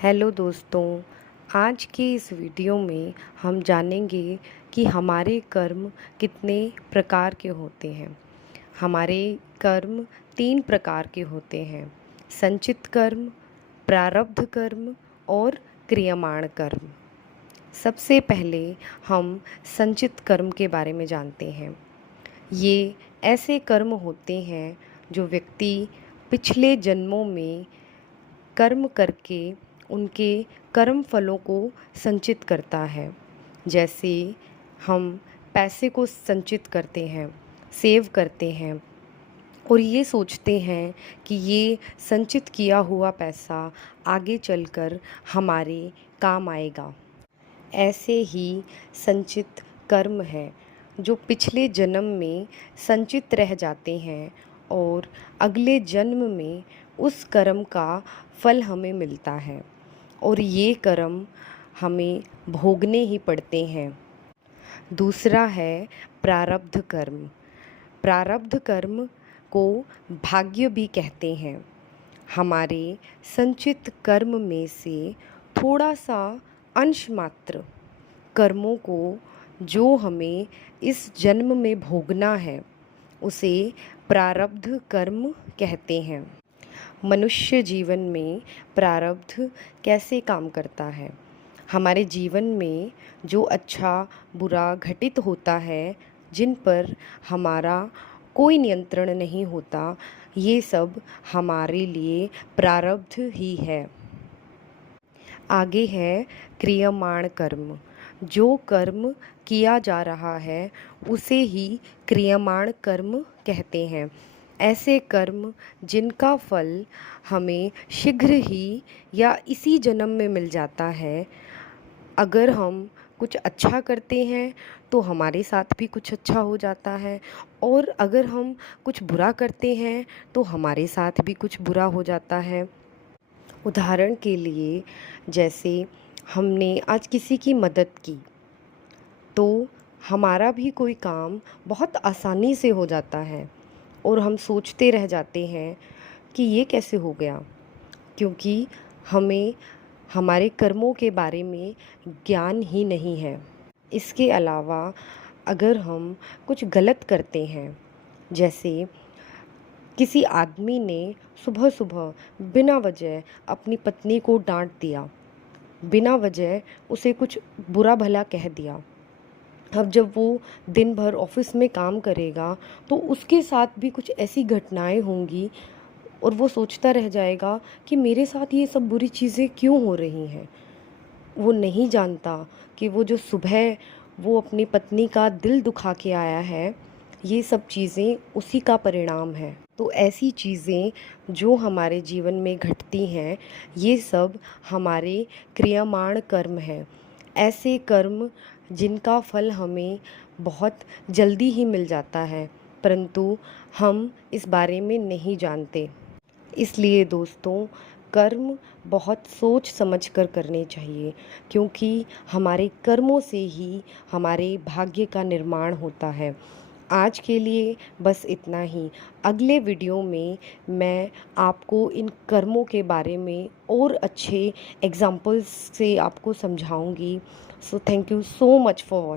Hello दोस्तों। आज के इस वीडियो में हम जानेंगे कि हमारे कर्म कितने प्रकार के होते हैं। हमारे कर्म 3 प्रकार के होते हैं: संचित कर्म, प्रारब्ध कर्म और क्रियमाण कर्म। सबसे पहले हम संचित कर्म के बारे में जानते हैं। ये ऐसे कर्म होते हैं जो व्यक्ति पिछले जन्मों में कर्म करके उनके कर्म फलों को संचित करता है। जैसे हम पैसे को संचित करते हैं, सेव करते हैं और ये सोचते हैं कि ये संचित किया हुआ पैसा आगे चलकर हमारे काम आएगा। ऐसे ही संचित कर्म है जो पिछले जन्म में संचित रह जाते हैं और अगले जन्म में उस कर्म का फल हमें मिलता है और ये कर्म हमें भोगने ही पड़ते हैं। दूसरा है प्रारब्ध कर्म। प्रारब्ध कर्म को भाग्य भी कहते हैं। हमारे संचित कर्म में से थोड़ा सा अंश मात्र कर्मों को जो हमें इस जन्म में भोगना है उसे प्रारब्ध कर्म कहते हैं। मनुष्य जीवन में प्रारब्ध कैसे काम करता है? हमारे जीवन में जो अच्छा बुरा घटित होता है, जिन पर हमारा कोई नियंत्रण नहीं होता, ये सब हमारे लिए प्रारब्ध ही है। आगे है क्रियमाण कर्म। जो कर्म किया जा रहा है उसे ही क्रियमाण कर्म कहते हैं। ऐसे कर्म जिनका फल हमें शीघ्र ही या इसी जन्म में मिल जाता है। अगर हम कुछ अच्छा करते हैं तो हमारे साथ भी कुछ अच्छा हो जाता है और अगर हम कुछ बुरा करते हैं तो हमारे साथ भी कुछ बुरा हो जाता है। उदाहरण के लिए, जैसे हमने आज किसी की मदद की तो हमारा भी कोई काम बहुत आसानी से हो जाता है और हम सोचते रह जाते हैं कि ये कैसे हो गया, क्योंकि हमें हमारे कर्मों के बारे में ज्ञान ही नहीं है। इसके अलावा अगर हम कुछ गलत करते हैं, जैसे किसी आदमी ने सुबह सुबह बिना वजह अपनी पत्नी को डांट दिया, बिना वजह उसे कुछ बुरा भला कह दिया। अब जब वो दिन भर ऑफिस में काम करेगा तो उसके साथ भी कुछ ऐसी घटनाएं होंगी और वो सोचता रह जाएगा कि मेरे साथ ये सब बुरी चीज़ें क्यों हो रही हैं। वो नहीं जानता कि वो जो सुबह वो अपनी पत्नी का दिल दुखा के आया है, ये सब चीज़ें उसी का परिणाम है। तो ऐसी चीज़ें जो हमारे जीवन में घटती हैं, ये सब हमारे क्रियमाण कर्म हैं। ऐसे कर्म जिनका फल हमें बहुत जल्दी ही मिल जाता है, परंतु हम इस बारे में नहीं जानते। इसलिए दोस्तों, कर्म बहुत सोच समझ कर करने चाहिए, क्योंकि हमारे कर्मों से ही हमारे भाग्य का निर्माण होता है। आज के लिए बस इतना ही। अगले वीडियो में मैं आपको इन कर्मों के बारे में और अच्छे एग्जाम्पल्स से आपको समझाऊंगी। So thank you so much for watching.